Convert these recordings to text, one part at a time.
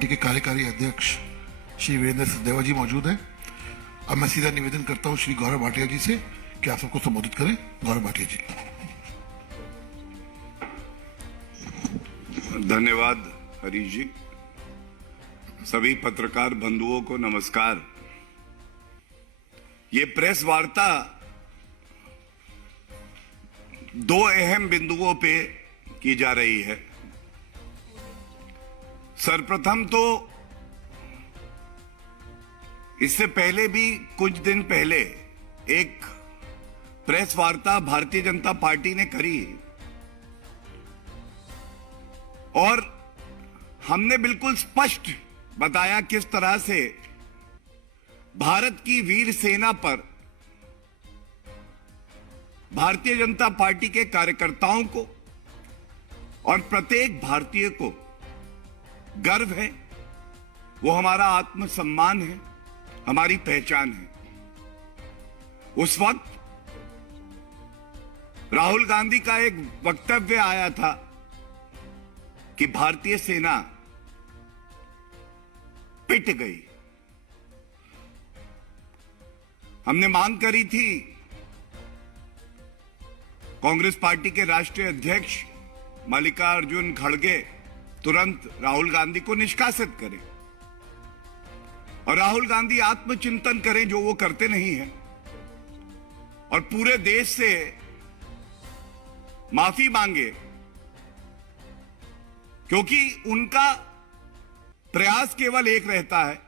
Party के कार्यकारी अध्यक्ष श्री वीरेंद्र सचदेवा जी मौजूद हैं। अब मैं सीधा निवेदन करता हूं श्री गौरव भाटिया जी से कि आप सबको संबोधित करें। गौरव भाटिया जी। धन्यवाद हरीश जी। सभी पत्रकार बंधुओं को नमस्कार। ये प्रेस वार्ता दो अहम बिंदुओं पे की जा रही है। सर्वप्रथम तो इससे पहले भी कुछ दिन पहले एक प्रेस वार्ता भारतीय जनता पार्टी ने करी और हमने बिल्कुल स्पष्ट बताया किस तरह से भारत की वीर सेना पर भारतीय जनता पार्टी के कार्यकर्ताओं को और प्रत्येक भारतीय को गर्व है। वो हमारा आत्मसम्मान है, हमारी पहचान है। उस वक्त राहुल गांधी का एक वक्तव्य आया था कि भारतीय सेना पिट गई। हमने मांग करी थी कांग्रेस पार्टी के राष्ट्रीय अध्यक्ष मल्लिकार्जुन खड़गे तुरंत राहुल गांधी को निष्कासित करें और राहुल गांधी आत्मचिंतन करें, जो वो करते नहीं हैं, और पूरे देश से माफी मांगे, क्योंकि उनका प्रयास केवल एक रहता है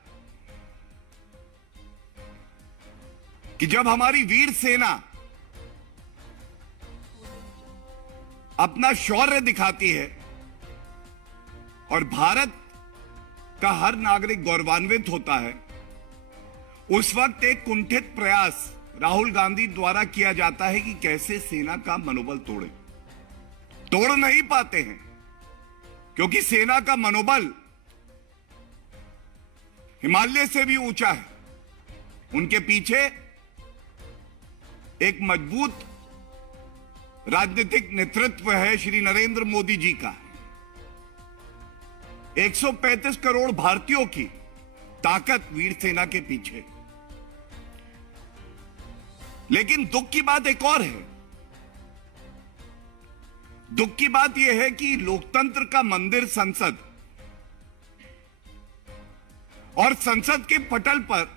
कि जब हमारी वीर सेना अपना शौर्य दिखाती है और भारत का हर नागरिक गौरवान्वित होता है, उस वक्त एक कुंठित प्रयास राहुल गांधी द्वारा किया जाता है कि कैसे सेना का मनोबल तोड़े। तोड़ नहीं पाते हैं क्योंकि सेना का मनोबल हिमालय से भी ऊंचा है। उनके पीछे एक मजबूत राजनीतिक नेतृत्व है श्री नरेंद्र मोदी जी का। 135 करोड़ भारतीयों की ताकत वीर सेना के पीछे। लेकिन दुख की बात एक और है। दुख की बात यह है कि लोकतंत्र का मंदिर संसद और संसद के पटल पर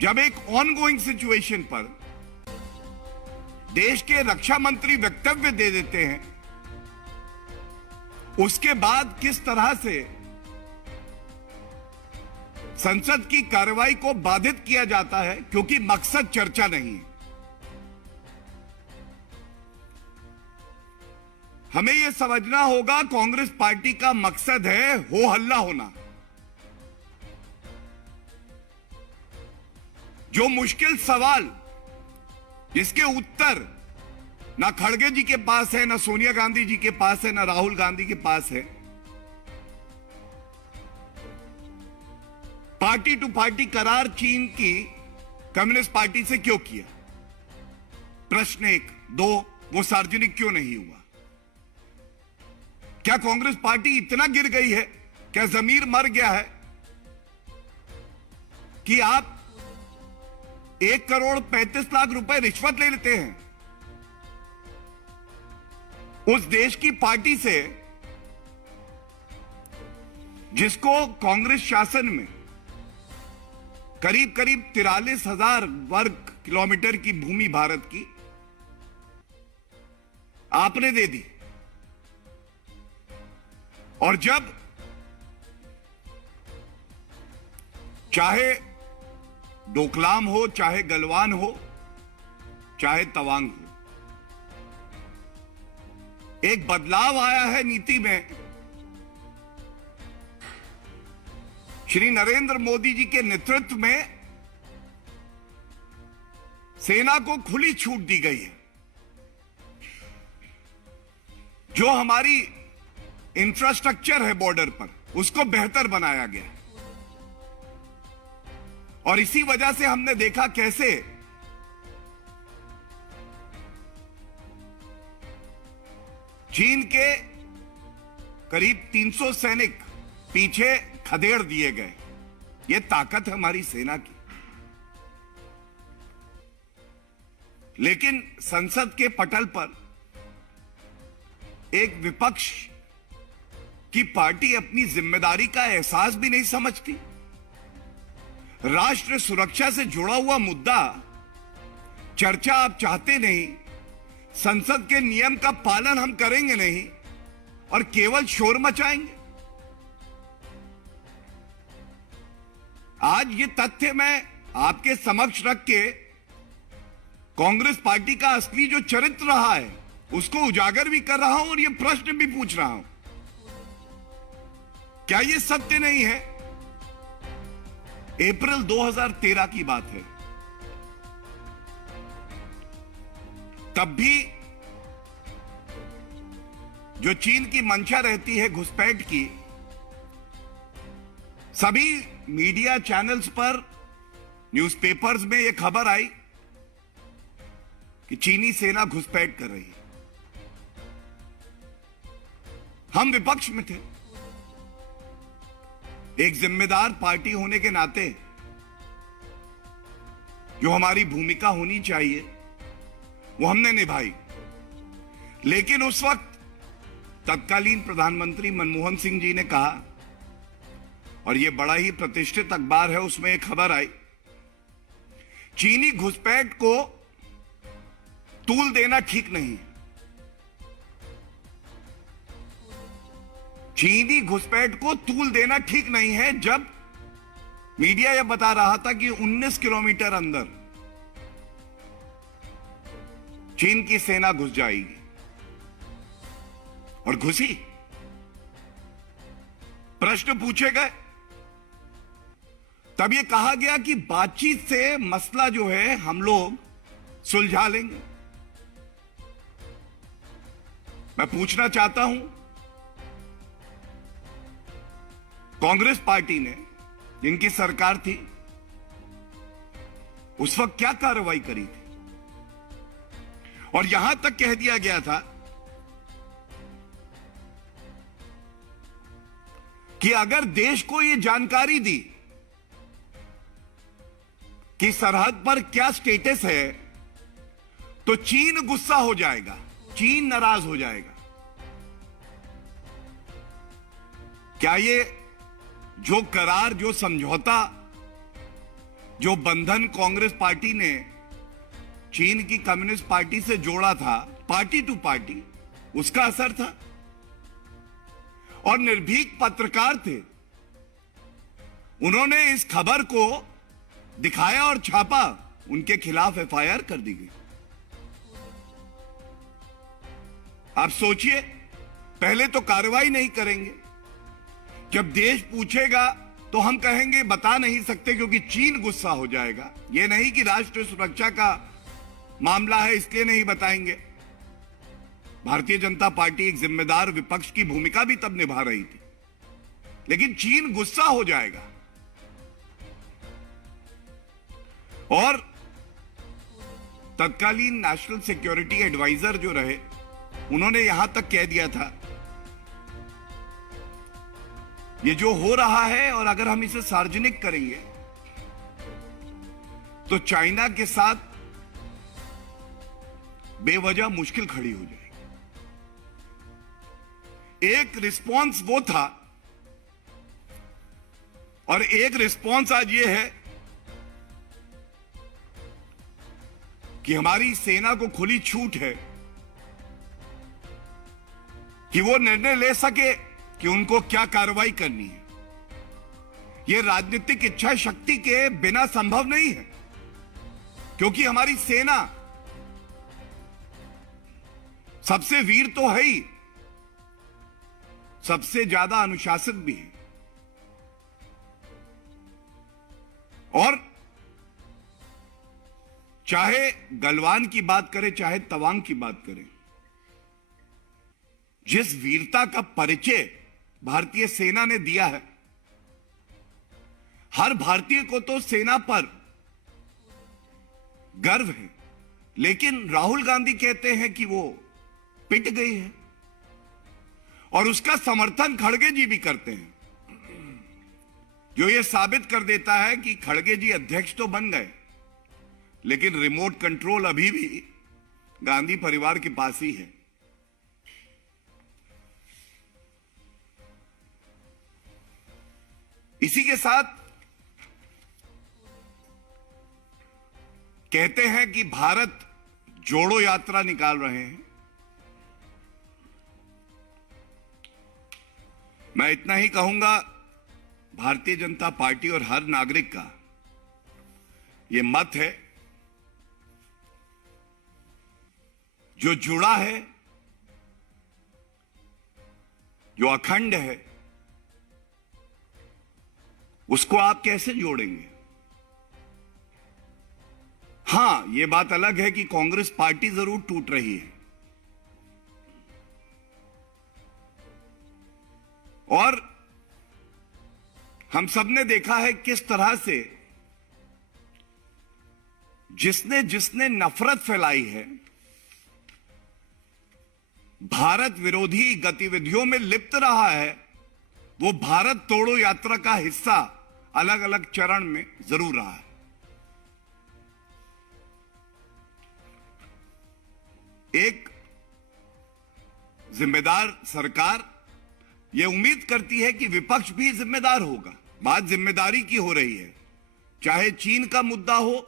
जब एक ऑनगोइंग सिचुएशन पर देश के रक्षा मंत्री वक्तव्य दे देते हैं, उसके बाद किस तरह से संसद की कार्रवाई को बाधित किया जाता है, क्योंकि मकसद चर्चा नहीं है। हमें यह समझना होगा कांग्रेस पार्टी का मकसद है हो हल्ला होना। जो मुश्किल सवाल जिसके उत्तर ना खड़गे जी के पास है, ना सोनिया गांधी जी के पास है, ना राहुल गांधी के पास है, पार्टी टू पार्टी करार चीन की कम्युनिस्ट पार्टी से क्यों किया? प्रश्न एक। दो, वो सार्वजनिक क्यों नहीं हुआ? क्या कांग्रेस पार्टी इतना गिर गई है, क्या जमीर मर गया है कि आप 1,35,00,000 रुपए रिश्वत ले लेते हैं उस देश की पार्टी से जिसको कांग्रेस शासन में करीब करीब 43,000 वर्ग किलोमीटर की भूमि भारत की आपने दे दी। और जब चाहे डोकलाम हो, चाहे गलवान हो, चाहे तवांग हो, एक बदलाव आया है नीति में। श्री नरेंद्र मोदी जी के नेतृत्व में सेना को खुली छूट दी गई है। जो हमारी इंफ्रास्ट्रक्चर है बॉर्डर पर, उसको बेहतर बनाया गया। और इसी वजह से हमने देखा कैसे चीन के करीब 300 सैनिक पीछे खदेड़ दिए गए। यह ताकत है हमारी सेना की। लेकिन संसद के पटल पर एक विपक्ष की पार्टी अपनी जिम्मेदारी का एहसास भी नहीं समझती। राष्ट्र सुरक्षा से जुड़ा हुआ मुद्दा चर्चा आप चाहते नहीं, संसद के नियम का पालन हम करेंगे नहीं और केवल शोर मचाएंगे। आज ये तथ्य मैं आपके समक्ष रख के कांग्रेस पार्टी का असली जो चरित्र रहा है उसको उजागर भी कर रहा हूं और ये प्रश्न भी पूछ रहा हूं, क्या ये सत्य नहीं है? अप्रैल 2013 की बात है। तब भी जो चीन की मंशा रहती है घुसपैठ की, सभी मीडिया चैनल्स पर, न्यूज़पेपर्स में यह खबर आई कि चीनी सेना घुसपैठ कर रही है। हम विपक्ष में थे। एक जिम्मेदार पार्टी होने के नाते जो हमारी भूमिका होनी चाहिए वो हमने निभाई। लेकिन उस वक्त तत्कालीन प्रधानमंत्री मनमोहन सिंह जी ने कहा, और यह बड़ा ही प्रतिष्ठित अखबार है, उसमें एक खबर आई, चीनी घुसपैठ को तूल देना ठीक नहीं। चीनी घुसपैठ को तूल देना ठीक नहीं है, जब मीडिया यह बता रहा था कि 19 किलोमीटर अंदर चीन की सेना घुस जाएगी, और घुसी। प्रश्न पूछे गए, तब यह कहा गया कि बातचीत से मसला जो है हम लोग सुलझा लेंगे। मैं पूछना चाहता हूं, कांग्रेस पार्टी ने, जिनकी सरकार थी, उस वक्त क्या कार्रवाई करी थी? और यहां तक कह दिया गया था कि अगर देश को यह जानकारी दी कि सरहद पर क्या स्टेटस है, तो चीन गुस्सा हो जाएगा, चीन नाराज हो जाएगा। क्या ये जो करार, जो समझौता, जो बंधन कांग्रेस पार्टी ने चीन की कम्युनिस्ट पार्टी से जोड़ा था, पार्टी टू पार्टी, उसका असर था? और निर्भीक पत्रकार थे, उन्होंने इस खबर को दिखाया और छापा, उनके खिलाफ एफआईआर कर दी गई। आप सोचिए, पहले तो कार्रवाई नहीं करेंगे, जब देश पूछेगा तो हम कहेंगे बता नहीं सकते क्योंकि चीन गुस्सा हो जाएगा। यह नहीं कि राष्ट्रीय सुरक्षा का मामला है इसलिए नहीं बताएंगे। भारतीय जनता पार्टी एक जिम्मेदार विपक्ष की भूमिका भी तब निभा रही थी, लेकिन चीन गुस्सा हो जाएगा। और तत्कालीन नेशनल सिक्योरिटी एडवाइजर जो रहे, उन्होंने यहां तक कह दिया था, ये जो हो रहा है और अगर हम इसे सार्वजनिक करेंगे तो चाइना के साथ बेवजह मुश्किल खड़ी हो जाएगी। एक रिस्पॉन्स वो था, और एक रिस्पॉन्स आज ये है कि हमारी सेना को खुली छूट है कि वो निर्णय ले सके कि उनको क्या कार्रवाई करनी है। यह राजनीतिक इच्छा शक्ति के बिना संभव नहीं है, क्योंकि हमारी सेना सबसे वीर तो है ही, सबसे ज्यादा अनुशासित भी है। और चाहे गलवान की बात करें, चाहे तवांग की बात करें, जिस वीरता का परिचय भारतीय सेना ने दिया है, हर भारतीय को तो सेना पर गर्व है। लेकिन राहुल गांधी कहते हैं कि वो पिट गई है, और उसका समर्थन खड़गे जी भी करते हैं, जो ये साबित कर देता है कि खड़गे जी अध्यक्ष तो बन गए, लेकिन रिमोट कंट्रोल अभी भी गांधी परिवार के पास ही है। इसी के साथ कहते हैं कि भारत जोड़ो यात्रा निकाल रहे हैं। मैं इतना ही कहूंगा, भारतीय जनता पार्टी और हर नागरिक का यह मत है, जो जुड़ा है, जो अखंड है, उसको आप कैसे जोड़ेंगे? हां, यह बात अलग है कि कांग्रेस पार्टी जरूर टूट रही है, और हम सबने देखा है किस तरह से जिसने जिसने नफरत फैलाई है, भारत विरोधी गतिविधियों में लिप्त रहा है, वो भारत तोड़ो यात्रा का हिस्सा अलग अलग चरण में जरूर रहा है। एक जिम्मेदार सरकार यह उम्मीद करती है कि विपक्ष भी जिम्मेदार होगा। बात जिम्मेदारी की हो रही है, चाहे चीन का मुद्दा हो,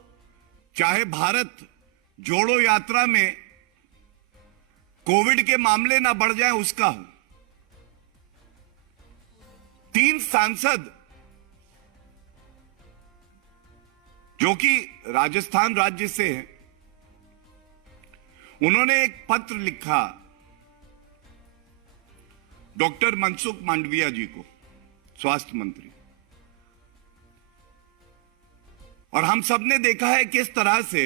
चाहे भारत जोड़ो यात्रा में कोविड के मामले ना बढ़ जाए उसका हो। 3 सांसद जो कि राजस्थान राज्य से हैं, उन्होंने एक पत्र लिखा डॉक्टर मनसुख मांडविया जी को, स्वास्थ्य मंत्री, और हम सबने देखा है किस तरह से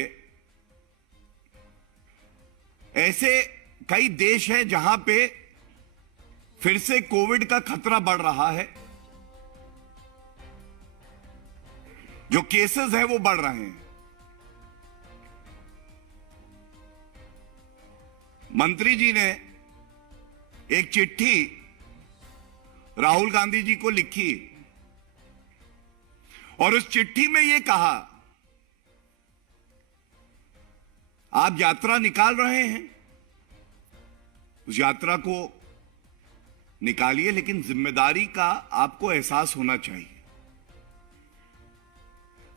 ऐसे कई देश हैं जहां पे फिर से कोविड का खतरा बढ़ रहा है, जो केसेस हैं वो बढ़ रहे हैं। मंत्री जी ने एक चिट्ठी राहुल गांधी जी को लिखी और उस चिट्ठी में यह कहा, आप यात्रा निकाल रहे हैं, उस यात्रा को निकालिए, लेकिन जिम्मेदारी का आपको एहसास होना चाहिए।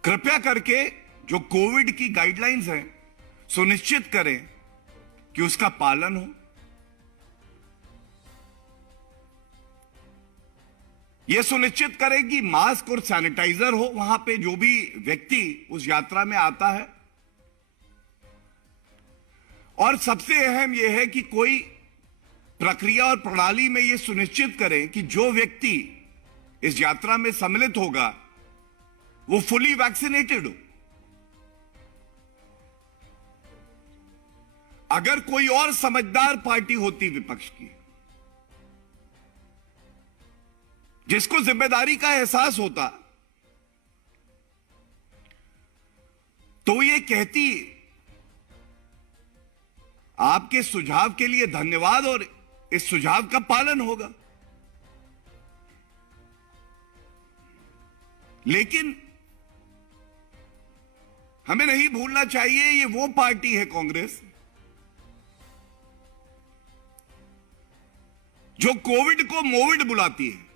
कृपया करके जो कोविड की गाइडलाइंस हैं सुनिश्चित करें कि उसका पालन हो। यह सुनिश्चित करें कि मास्क और सैनिटाइजर हो वहां पे जो भी व्यक्ति उस यात्रा में आता है, और सबसे अहम यह है कि कोई प्रक्रिया और प्रणाली में यह सुनिश्चित करें कि जो व्यक्ति इस यात्रा में सम्मिलित होगा वो फुली वैक्सीनेटेड हो। अगर कोई और समझदार पार्टी होती विपक्ष की, जिसको जिम्मेदारी का एहसास होता, तो ये कहती आपके सुझाव के लिए धन्यवाद और इस सुझाव का पालन होगा। लेकिन हमें नहीं भूलना चाहिए, ये वो पार्टी है कांग्रेस जो कोविड को मोविड बुलाती है।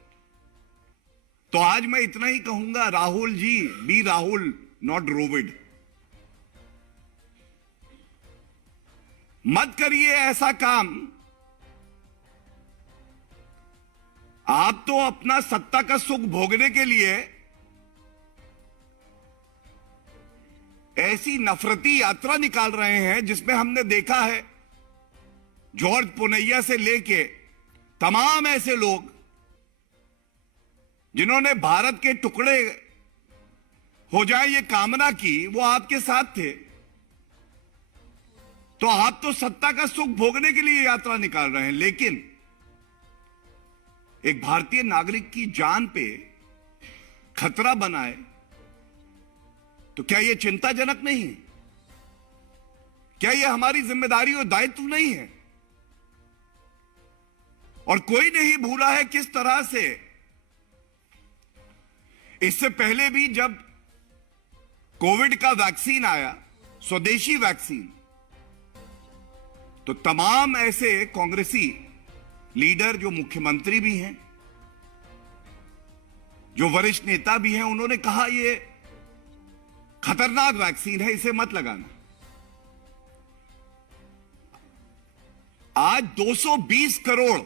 तो आज मैं इतना ही कहूंगा, राहुल जी, बी राहुल, नॉट रोविड। मत करिए ऐसा काम। आप तो अपना सत्ता का सुख भोगने के लिए ऐसी नफरती यात्रा निकाल रहे हैं जिसमें हमने देखा है जॉर्ज पुनैया से लेके तमाम ऐसे लोग जिन्होंने भारत के टुकड़े हो जाए ये कामना की, वो आपके साथ थे। तो आप तो सत्ता का सुख भोगने के लिए यात्रा निकाल रहे हैं, लेकिन एक भारतीय नागरिक की जान पे खतरा बनाए तो क्या यह चिंताजनक नहीं है? क्या यह हमारी जिम्मेदारी और दायित्व नहीं है? और कोई नहीं भूला है किस तरह से इससे पहले भी जब कोविड का वैक्सीन आया, स्वदेशी वैक्सीन, तो तमाम ऐसे कांग्रेसी लीडर जो मुख्यमंत्री भी हैं, जो वरिष्ठ नेता भी हैं, उन्होंने कहा ये खतरनाक वैक्सीन है, इसे मत लगाना। आज 220 करोड़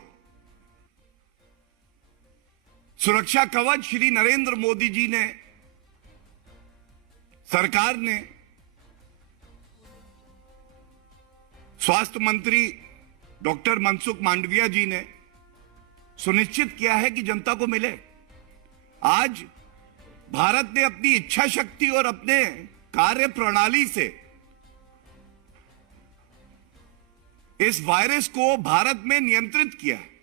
सुरक्षा कवच श्री नरेंद्र मोदी जी ने, सरकार ने, स्वास्थ्य मंत्री डॉक्टर मनसुख मांडविया जी ने सुनिश्चित किया है कि जनता को मिले। आज भारत ने अपनी इच्छा शक्ति और अपने कार्य प्रणाली से इस वायरस को भारत में नियंत्रित किया है।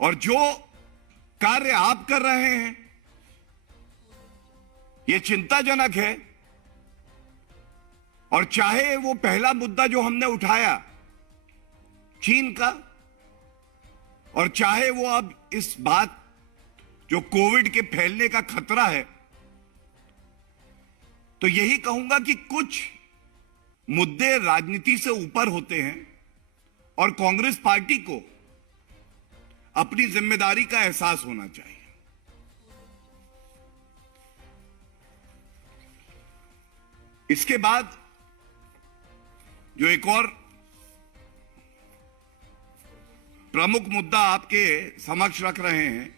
और जो कार्य आप कर रहे हैं ये चिंताजनक है। और चाहे वो पहला मुद्दा जो हमने उठाया चीन का, और चाहे वो अब इस बात जो कोविड के फैलने का खतरा है, तो यही कहूंगा कि कुछ मुद्दे राजनीति से ऊपर होते हैं और कांग्रेस पार्टी को अपनी जिम्मेदारी का एहसास होना चाहिए। इसके बाद जो एक और प्रमुख मुद्दा आपके समक्ष रख रहे हैं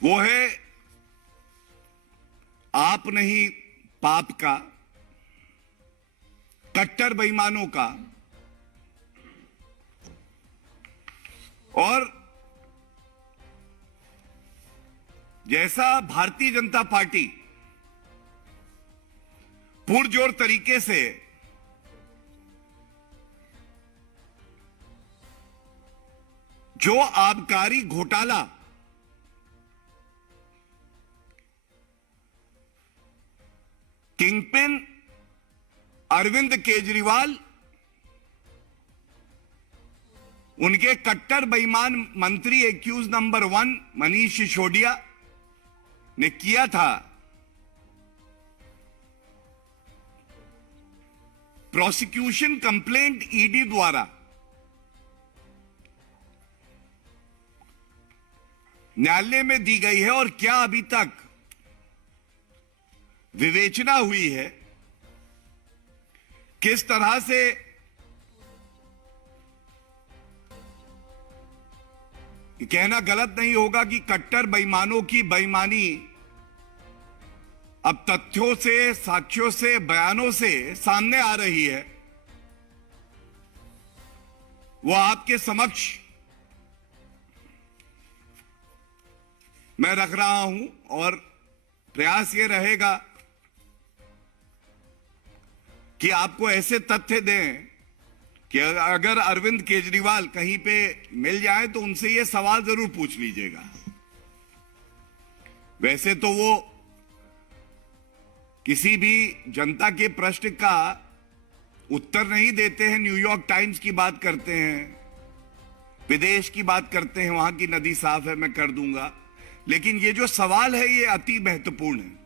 वो है आप नहीं पाप का, कट्टर बेईमानों का। और जैसा भारतीय जनता पार्टी पुरजोर तरीके से जो आबकारी घोटाला किंगपिन अरविंद केजरीवाल, उनके कट्टर बेईमान मंत्री एक्यूज नंबर 1 मनीष सिसोदिया ने किया था, प्रोसिक्यूशन कंप्लेंट ईडी द्वारा न्यायालय में दी गई है और क्या अभी तक विवेचना हुई है, किस तरह से कहना गलत नहीं होगा कि कट्टर बेईमानों की बेईमानी अब तथ्यों से, साक्ष्यों से, बयानों से सामने आ रही है, वो आपके समक्ष मैं रख रहा हूं। और प्रयास ये रहेगा कि आपको ऐसे तथ्य दें कि अगर अरविंद केजरीवाल कहीं पे मिल जाए तो उनसे ये सवाल जरूर पूछ लीजिएगा। वैसे तो वो किसी भी जनता के प्रश्न का उत्तर नहीं देते हैं, न्यूयॉर्क टाइम्स की बात करते हैं, विदेश की बात करते हैं, वहां की नदी साफ है मैं कर दूंगा, लेकिन ये जो सवाल है ये अति महत्वपूर्ण है।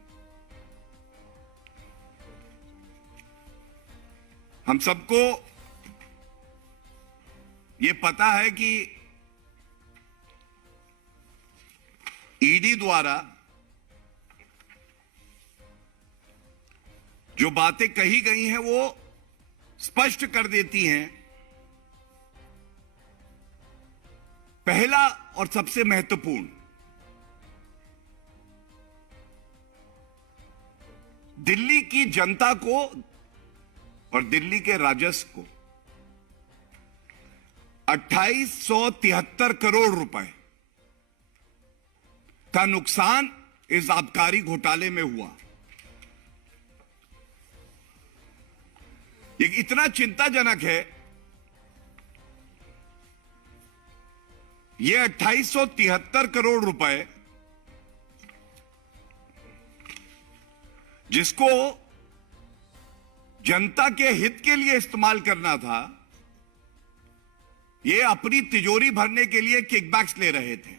हम सबको ये पता है कि ईडी द्वारा जो बातें कही गई हैं वो स्पष्ट कर देती हैं। पहला और सबसे महत्वपूर्ण, दिल्ली की जनता को और दिल्ली के राजस्व को 2873 करोड़ रुपए का नुकसान इस आबकारी घोटाले में हुआ। ये इतना चिंताजनक है, ये 2873 करोड़ रुपए जिसको जनता के हित के लिए इस्तेमाल करना था, ये अपनी तिजोरी भरने के लिए किकबैक्स ले रहे थे।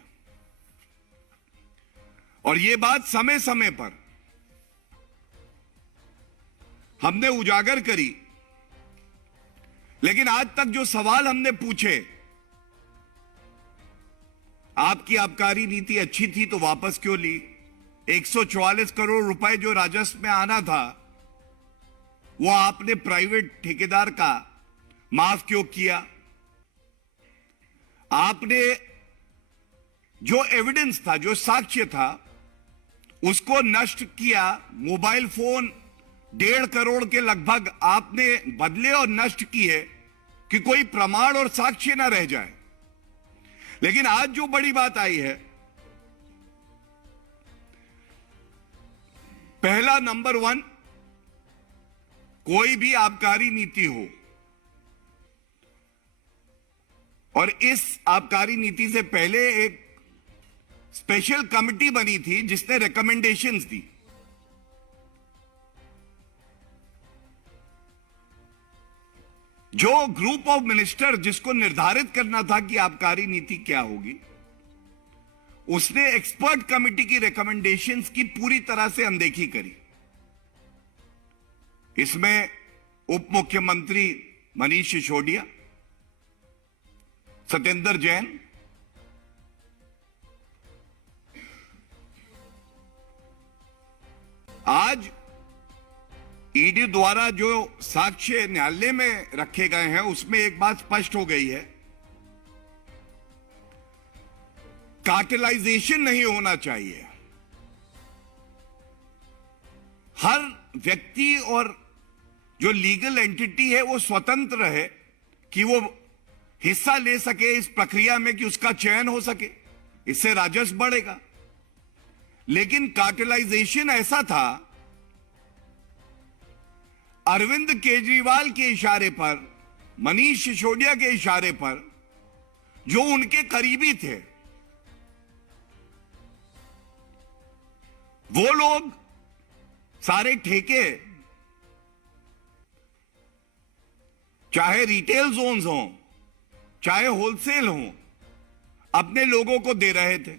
और ये बात समय समय पर हमने उजागर करी, लेकिन आज तक जो सवाल हमने पूछे, आपकी आबकारी नीति अच्छी थी तो वापस क्यों ली? 144 करोड़ रुपए जो राजस्व में आना था वो आपने प्राइवेट ठेकेदार का माफ क्यों किया? आपने जो एविडेंस था, जो साक्ष्य था, उसको नष्ट किया। मोबाइल फोन 1.5 करोड़ के लगभग आपने बदले और नष्ट किए कि कोई प्रमाण और साक्ष्य ना रह जाए। लेकिन आज जो बड़ी बात आई है, पहला नंबर 1, कोई भी आबकारी नीति हो, और इस आबकारी नीति से पहले एक स्पेशल कमिटी बनी थी जिसने रिकमेंडेशंस दी। जो ग्रुप ऑफ मिनिस्टर जिसको निर्धारित करना था कि आबकारी नीति क्या होगी, उसने एक्सपर्ट कमिटी की रिकमेंडेशंस की पूरी तरह से अनदेखी करी। इसमें उप मुख्यमंत्री मनीष सिसोदिया, सत्येंद्र जैन, आज ईडी द्वारा जो साक्ष्य न्यायालय में रखे गए हैं उसमें एक बात स्पष्ट हो गई है, कार्टेलाइजेशन नहीं होना चाहिए। हर व्यक्ति और जो लीगल एंटिटी है वो स्वतंत्र है कि वो हिस्सा ले सके इस प्रक्रिया में, कि उसका चयन हो सके, इससे राजस्व बढ़ेगा। लेकिन कार्टेलाइजेशन ऐसा था, अरविंद केजरीवाल के इशारे पर, मनीष सिसोदिया के इशारे पर, जो उनके करीबी थे, वो लोग सारे ठेके, चाहे रिटेल जोन्स हों चाहे होलसेल हों, अपने लोगों को दे रहे थे।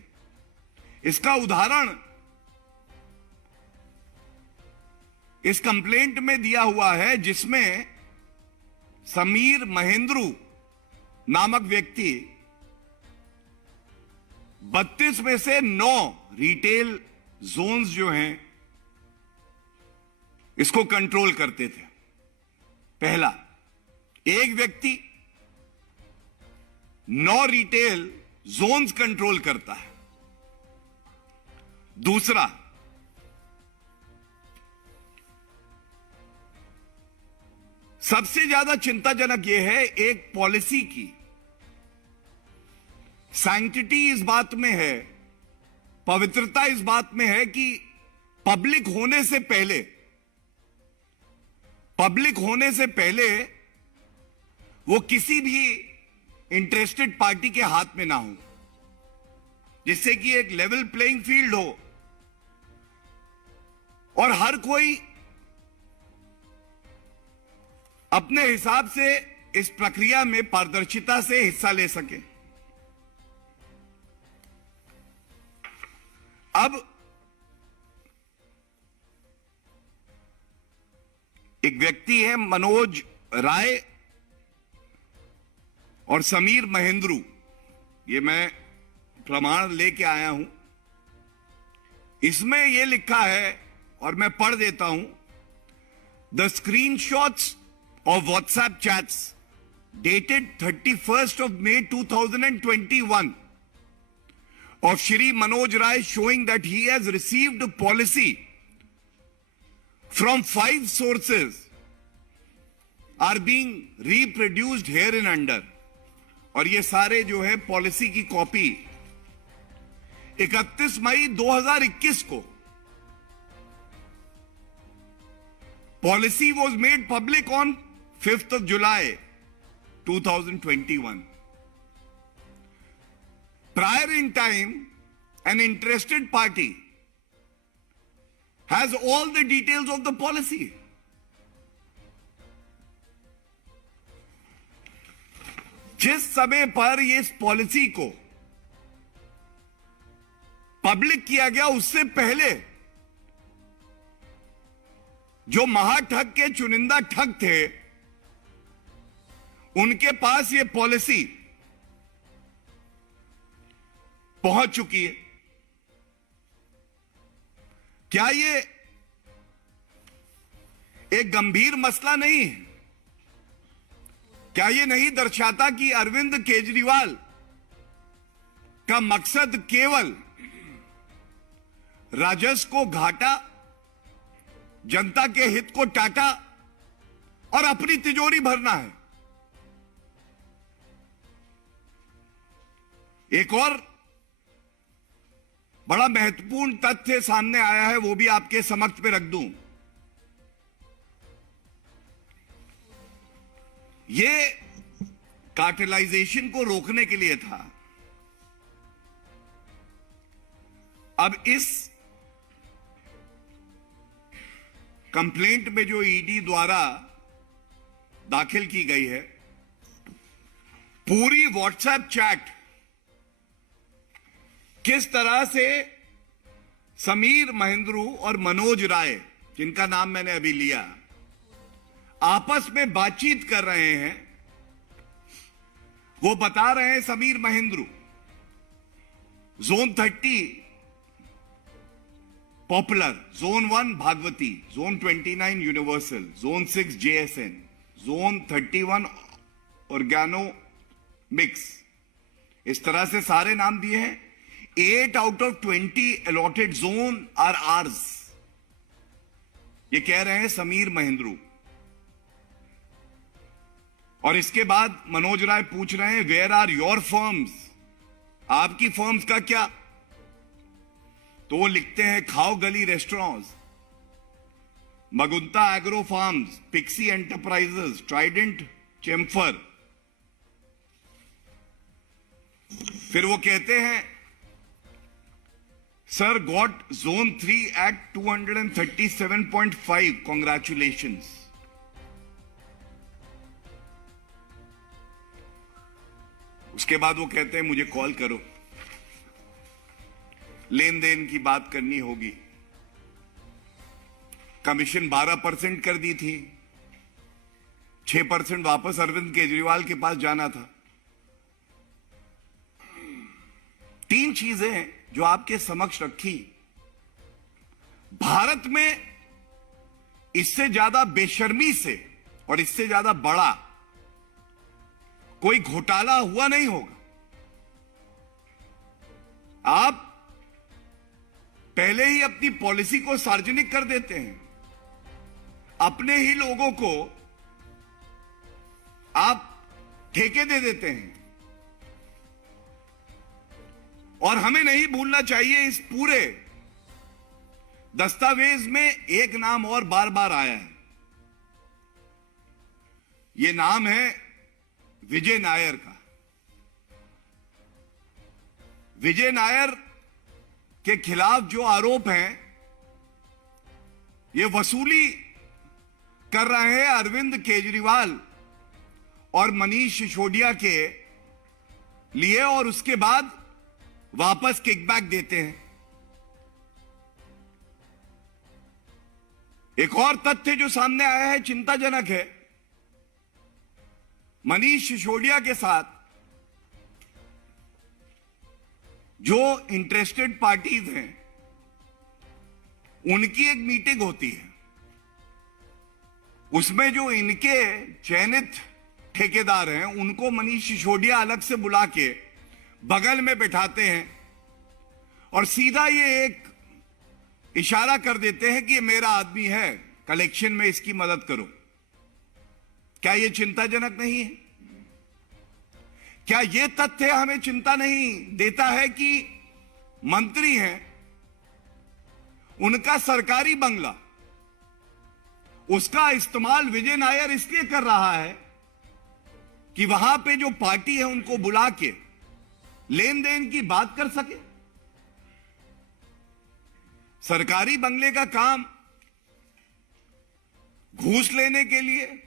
इसका उदाहरण इस कंप्लेंट में दिया हुआ है, जिसमें समीर महेंद्रू नामक व्यक्ति 32 में से 9 रिटेल जोन्स जो हैं इसको कंट्रोल करते थे। पहला, एक व्यक्ति 9 रिटेल जोन्स कंट्रोल करता है। दूसरा, सबसे ज्यादा चिंताजनक यह है, एक पॉलिसी की सैंक्टिटी इस बात में है, पवित्रता इस बात में है कि पब्लिक होने से पहले वो किसी भी इंटरेस्टेड पार्टी के हाथ में ना हो, जिससे कि एक लेवल प्लेइंग फील्ड हो और हर कोई अपने हिसाब से इस प्रक्रिया में पारदर्शिता से हिस्सा ले सके। अब एक व्यक्ति है मनोज राय और समीर महेंद्रू, ये मैं प्रमाण लेके आया हूं। इसमें यह लिखा है और मैं पढ़ देता हूं, the screenshots of WhatsApp chats dated 31st of May 2021 of Shri Manoj Rai showing that he has received a policy from 5 sources are being reproduced hereunder। और ये सारे जो है पॉलिसी की कॉपी 31 मई 2021 को policy was made public on 5th of July 2021। Prior in time, an interested party has all the details of the policy, जिस समय पर इस पॉलिसी को पब्लिक किया गया, उससे पहले जो महाठग के चुनिंदा ठग थे, उनके पास ये पॉलिसी पहुंच चुकी है। क्या ये एक गंभीर मसला नहीं है? क्या ये नहीं दर्शाता कि अरविंद केजरीवाल का मकसद केवल राजस्व को घाटा, जनता के हित को टाटा और अपनी तिजोरी भरना है? एक और बड़ा महत्वपूर्ण तथ्य सामने आया है, वो भी आपके समक्ष पे रख दूं। ये कार्टेलाइजेशन को रोकने के लिए था। अब इस कंप्लेंट में जो ईडी द्वारा दाखिल की गई है, पूरी व्हाट्सएप चैट किस तरह से समीर महेंद्रू और मनोज राय, जिनका नाम मैंने अभी लिया, आपस में बातचीत कर रहे हैं। वो बता रहे हैं, Sameer Mahendru, zone 30 Popular, zone 1 Bhagwati, zone 29 Universal, zone 6 JSN, zone 31 Organo Mix, इस तरह से सारे नाम दिए हैं। 8 out of 20 allotted zone are ours, ये कह रहे हैं समीर महेंद्रू। और इसके बाद मनोज राय पूछ रहे हैं, वेयर आर योर फर्म्स, आपकी फर्म्स का क्या? तो वो लिखते हैं, Khao Gali Restaurants, Magunta Agro Farms, Pixie Enterprises, Trident Chemphar. फिर वो कहते हैं, sir got zone 3 at 237.5, congratulations. उसके बाद वो कहते हैं, मुझे कॉल करो, लेन देन की बात करनी होगी। कमीशन 12% कर दी थी, 6% वापस अरविंद केजरीवाल के पास जाना था। 3 चीजें जो आपके समक्ष रखी। भारत में इससे ज्यादा बेशर्मी से और इससे ज्यादा बड़ा कोई घोटाला हुआ नहीं होगा। आप पहले ही अपनी पॉलिसी को सार्वजनिक कर देते हैं, अपने ही लोगों को आप ठेके दे देते हैं। और हमें नहीं भूलना चाहिए, इस पूरे दस्तावेज में एक नाम और बार बार आया है। यह नाम है विजय नायर का। विजय नायर के खिलाफ जो आरोप हैं, ये वसूली कर रहे हैं अरविंद केजरीवाल और मनीष सिसोदिया के लिए, और उसके बाद वापस किकबैक देते हैं। एक और तथ्य जो सामने आया है, चिंताजनक है। मनीष सिसोदिया के साथ जो इंटरेस्टेड पार्टीज हैं, उनकी एक मीटिंग होती है। उसमें जो इनके चयनित ठेकेदार हैं, उनको मनीष सिसोदिया अलग से बुला के बगल में बैठाते हैं और सीधा ये एक इशारा कर देते हैं कि ये मेरा आदमी है, कलेक्शन में इसकी मदद करो। क्या ये चिंताजनक नहीं है? क्या ये तथ्य हमें चिंता नहीं देता है कि मंत्री हैं, उनका सरकारी बंगला, उसका इस्तेमाल विजय नायर इसलिए कर रहा है कि वहां पे जो पार्टी है उनको बुला के लेन देन की बात कर सके। सरकारी बंगले का काम घूस लेने के लिए,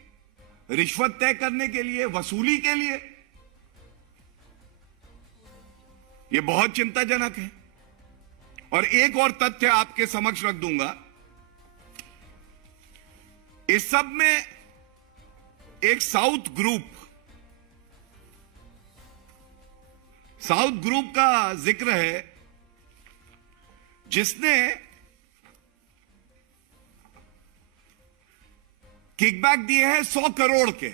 रिश्वत तय करने के लिए, वसूली के लिए ये बहुत चिंताजनक है। और एक और तथ्य आपके समक्ष रख दूंगा। इस सब में एक साउथ ग्रुप का जिक्र है, जिसने किकबैक दिए हैं 100 करोड़ के।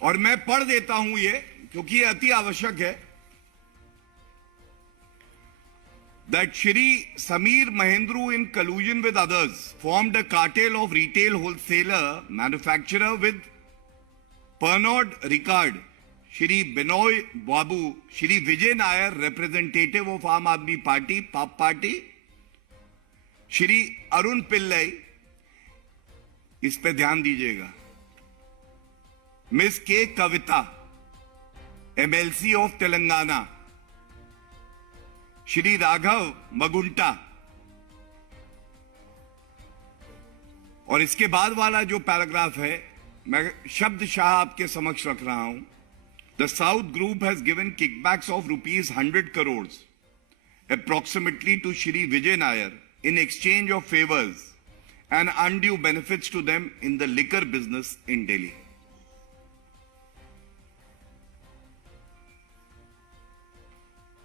और मैं पढ़ देता हूं ये, क्योंकि ये अति आवश्यक है। That Shri Samir Mahendru, in collusion with others, formed a cartel of retail wholesaler manufacturer with Pernod Ricard, Shri Binoy Babu, Shri Vijay Nair, representative of Aam Aadmi Party, PAP Party, Shri Arun Pillai, इस पे ध्यान दीजिएगा, miss के कविता, MLC of Telangana, Shri Raghav Magunta, और इसके बाद वाला जो पैराग्राफ है मैं शब्दशाह आपके समक्ष रख रहा हूं। The south group has given kickbacks of ₹100 crore approximately to Shri Vijay Nair in exchange of favours and undue benefits to them in the liquor business in Delhi.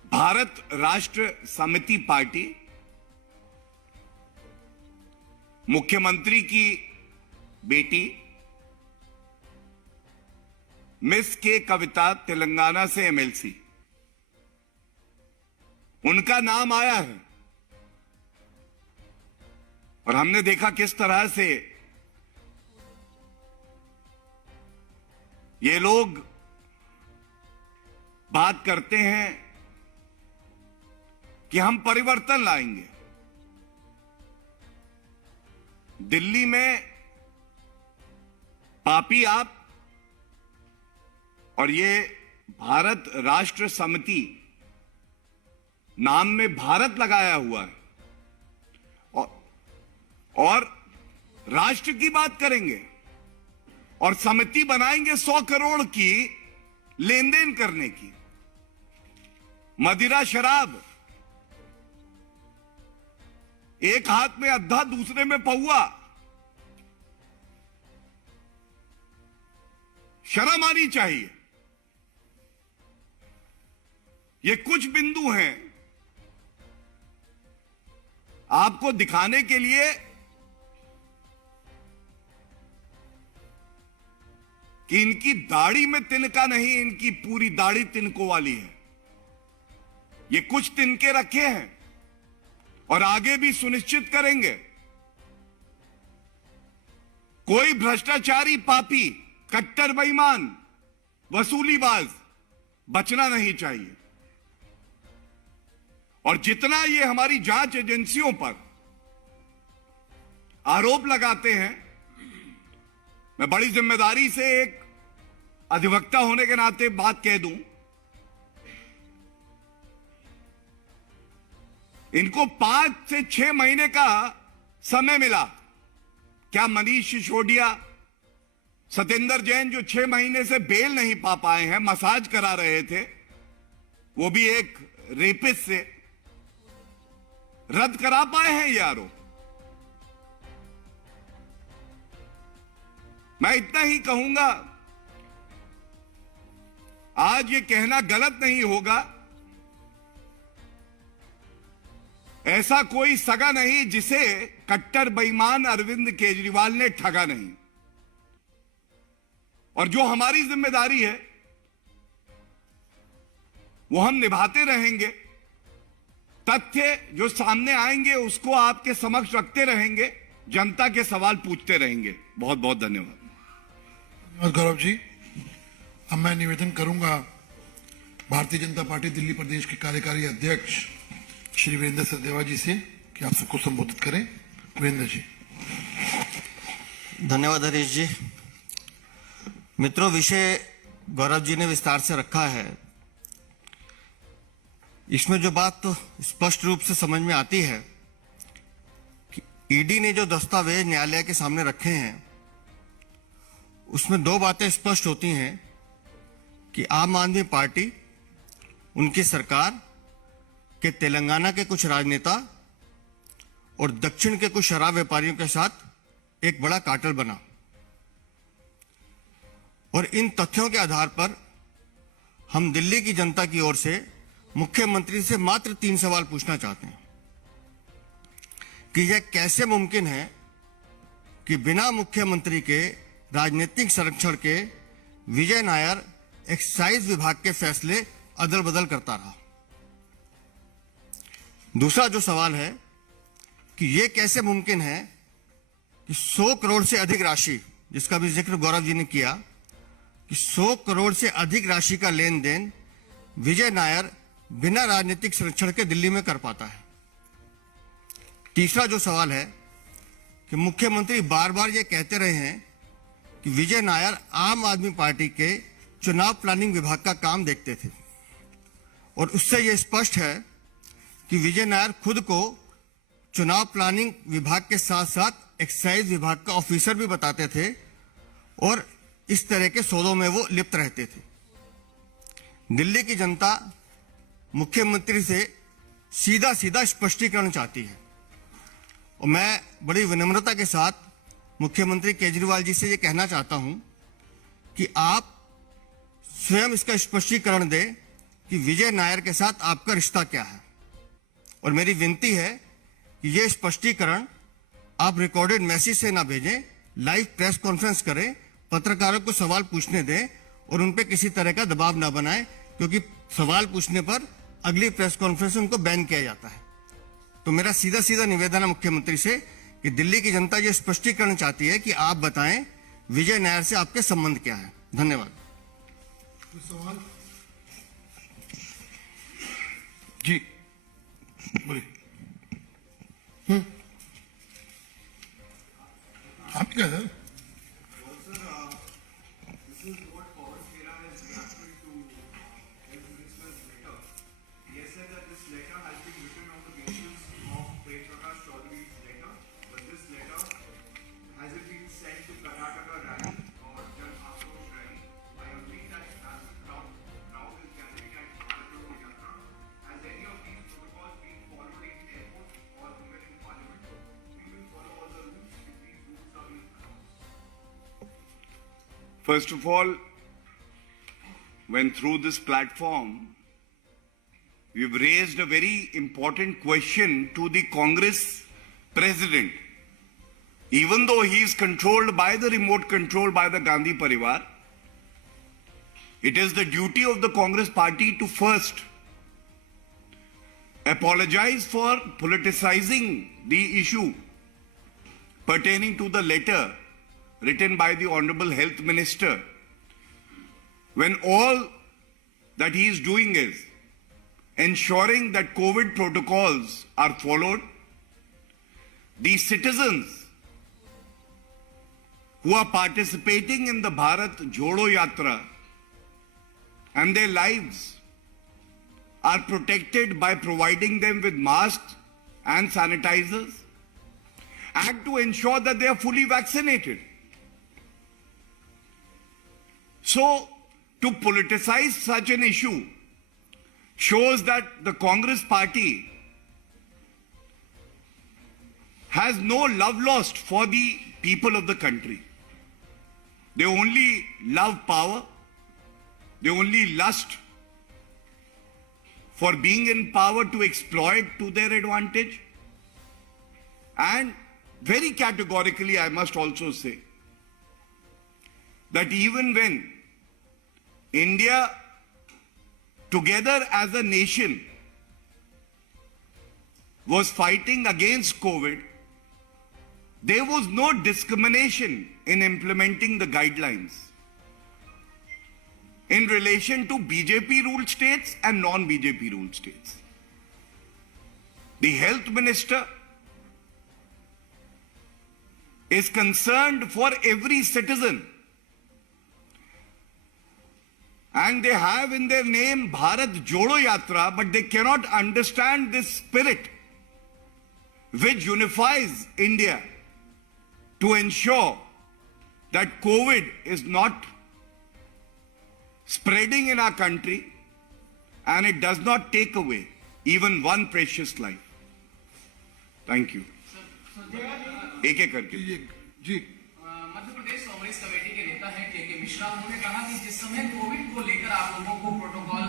Bharat Rashtra Samiti party मुख्यमंत्री की बेटी मिस के कविता तेलंगाना से MLC, उनका नाम आया है। और हमने देखा किस तरह से ये लोग बात करते हैं कि हम परिवर्तन लाएंगे। दिल्ली में पापी आप, और ये भारत राष्ट्र समिति नाम में भारत लगाया हुआ है, और राष्ट्र की बात करेंगे और समिति बनाएंगे 100 करोड़ की लेन देन करने की। मदिरा शराब, एक हाथ में अद्धा दूसरे में पहुआ। शर्म आनी चाहिए। ये कुछ बिंदु हैं आपको दिखाने के लिए कि इनकी दाढ़ी में तिनका नहीं, इनकी पूरी दाढ़ी तिनकों वाली है। ये कुछ तिनके रखे हैं और आगे भी सुनिश्चित करेंगे। कोई भ्रष्टाचारी, पापी, कट्टर बेईमान, वसूलीबाज बचना नहीं चाहिए। और जितना ये हमारी जांच एजेंसियों पर आरोप लगाते हैं, मैं बड़ी जिम्मेदारी से एक अधिवक्ता होने के नाते बात कह दूं, इनको 5 से 6 महीने का समय मिला। क्या मनीष सिसोदिया, सत्येंद्र जैन जो 6 महीने से बेल नहीं पा पाए हैं, मसाज करा रहे थे, वो भी एक रेपिस्ट से, रद्द करा पाए हैं ये आरोप? मैं इतना ही कहूंगा, आज ये कहना गलत नहीं होगा, ऐसा कोई सगा नहीं जिसे कट्टर बेईमान अरविंद केजरीवाल ने ठगा नहीं। और जो हमारी जिम्मेदारी है वो हम निभाते रहेंगे। तथ्य जो सामने आएंगे उसको आपके समक्ष रखते रहेंगे, जनता के सवाल पूछते रहेंगे। बहुत बहुत धन्यवाद। गौरव जी, अब मैं निवेदन करूंगा भारतीय जनता पार्टी दिल्ली प्रदेश के कार्यकारी अध्यक्ष श्री वीरेंद्र सचदेवा जी से कि आप सबको संबोधित करें। वीरेंद्र जी। धन्यवाद हरीश जी। मित्रों, विषय गौरव जी ने विस्तार से रखा है। इसमें जो बात तो स्पष्ट रूप से समझ में आती है कि ईडी ने जो दस्तावेज न्यायालय के सामने रखे हैं उसमें 2 बातें स्पष्ट होती हैं कि आम आदमी पार्टी, उनकी सरकार के तेलंगाना के कुछ राजनेता और दक्षिण के कुछ शराब व्यापारियों के साथ एक बड़ा कार्टेल बना। और इन तथ्यों के आधार पर हम दिल्ली की जनता की ओर से मुख्यमंत्री से मात्र 3 सवाल पूछना चाहते हैं कि यह कैसे मुमकिन है कि बिना मुख्यमंत्री के राजनीतिक संरक्षण के विजय नायर एक्साइज विभाग के फैसले अदल बदल करता रहा। दूसरा जो सवाल है कि यह कैसे मुमकिन है कि 100 करोड़ से अधिक राशि, जिसका भी जिक्र गौरव जी ने किया, कि 100 करोड़ से अधिक राशि का लेन देन विजय नायर बिना राजनीतिक संरक्षण के दिल्ली में कर पाता है। तीसरा जो सवाल है कि मुख्यमंत्री बार बार ये कहते रहे हैं कि विजय नायर आम आदमी पार्टी के चुनाव प्लानिंग विभाग का काम देखते थे, और उससे यह स्पष्ट है कि विजय नायर खुद को चुनाव प्लानिंग विभाग के साथ साथ एक्साइज विभाग का ऑफिसर भी बताते थे और इस तरह के सौदों में वो लिप्त रहते थे। दिल्ली की जनता मुख्यमंत्री से सीधा सीधा स्पष्टीकरण चाहती है, और मैं बड़ी विनम्रता के साथ मुख्यमंत्री केजरीवाल जी से ये कहना चाहता हूं कि आप स्वयं इसका स्पष्टीकरण दें कि विजय नायर के साथ आपका रिश्ता क्या है। और मेरी विनती है कि ये स्पष्टीकरण आप रिकॉर्डेड मैसेज से ना भेजें, लाइव प्रेस कॉन्फ्रेंस करें, पत्रकारों को सवाल पूछने दें और उन पे किसी तरह का दबाव ना बनाएं, क्योंकि सवाल पूछने पर अगली प्रेस कॉन्फ्रेंस में उनको बैन किया जाता है। तो मेरा सीधा सीधा निवेदन है मुख्यमंत्री से कि दिल्ली की जनता ये स्पष्टीकरण चाहती है कि आप बताएं विजय नायर से आपके संबंध क्या है। धन्यवाद। सवाल जी बोलिए। आप क्या sir? First of all, when through this platform, we've raised a very important question to the Congress president. Even though he is controlled by the remote control by the Gandhi Parivar, it is the duty of the Congress party to first apologize for politicizing the issue pertaining to the letter written by the Honorable Health Minister, when all that he is doing is ensuring that COVID protocols are followed. The citizens who are participating in the Bharat Jodo Yatra and their lives are protected by providing them with masks and sanitizers, and to ensure that they are fully vaccinated. So, to politicize such an issue shows that the Congress party has no love lost for the people of the country. They only love power. They only lust for being in power to exploit to their advantage. And very categorically, I must also say that even when India, together as a nation, was fighting against COVID, there was no discrimination in implementing the guidelines in relation to BJP ruled states and non-BJP ruled states. The health minister is concerned for every citizen, and they have in their name Bharat Jodo Yatra, but they cannot understand this spirit which unifies India to ensure that COVID is not spreading in our country, and it does not take away even one precious life. Thank you. एक एक करके जी Madhya Pradesh Congress committee के नेता हैं के मिश्रा, उन्होंने कहा कि जिस समय कोविड को लेकर आप लोगों को प्रोटोकॉल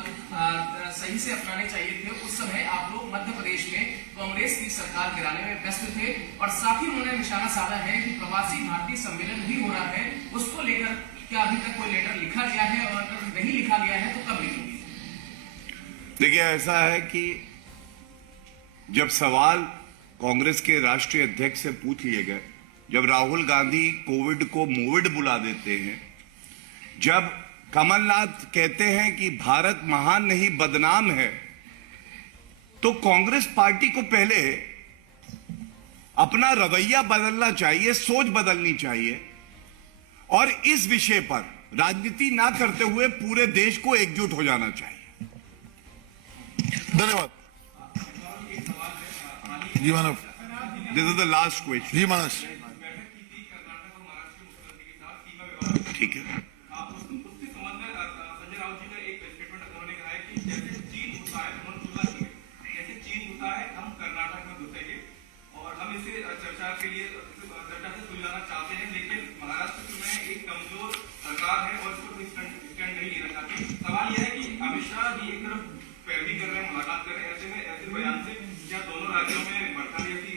सही से अपनाने चाहिए थे, उस समय आप लोग मध्य प्रदेश में कांग्रेस की सरकार गिराने में व्यस्त थे। और साथ ही उन्होंने निशाना साधा है कि प्रवासी भारतीय सम्मेलन भी हो रहा है, उसको लेकर क्या अभी तक कोई लेटर लिखा गया है, और अगर नहीं लिखा गया है तो कब लिखेंगे? देखिए, ऐसा है कि जब सवाल कांग्रेस के राष्ट्रीय अध्यक्ष से पूछ लिए गए, जब राहुल गांधी कोविड को मोविड बुला देते हैं, जब कमलनाथ कहते हैं कि भारत महान नहीं बदनाम है, तो कांग्रेस पार्टी को पहले अपना रवैया बदलना चाहिए, सोच बदलनी चाहिए, और इस विषय पर राजनीति ना करते हुए पूरे देश को एकजुट हो जाना चाहिए। धन्यवाद। जी Manav, this is the last question. जी मानस, ठीक है। उसके संबंध में संजय राउत जी का एक स्टेटमेंट उन्होंने कहा है कि जैसे चीन होता है हम जैसे चीन होता है हम कर्नाटक में घुसेंगे और हम इसे चर्चा के लिए चर्चा से सुलझाना चाहते हैं, लेकिन महाराष्ट्र में एक कमजोर सरकार है और इसको कोई स्टैंड नहीं लेना चाहती। सवाल यह है कि अमित शाह भी एक तरफ पैरवी कर रहे हैं, मुलाकात कर रहे हैं, ऐसे में ऐसे बयान से क्या दोनों राज्यों में बढ़ता जैसी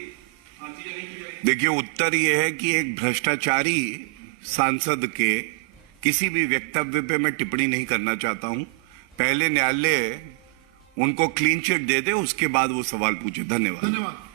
चीजें नहीं की जाएगी? देखिए, उत्तर यह है कि एक भ्रष्टाचारी सांसद के किसी भी वक्तव्य पे मैं टिप्पणी नहीं करना चाहता हूं। पहले न्यायालय उनको क्लीन चिट दे दे, उसके बाद वो सवाल पूछे। धन्यवाद। धन्यवाद।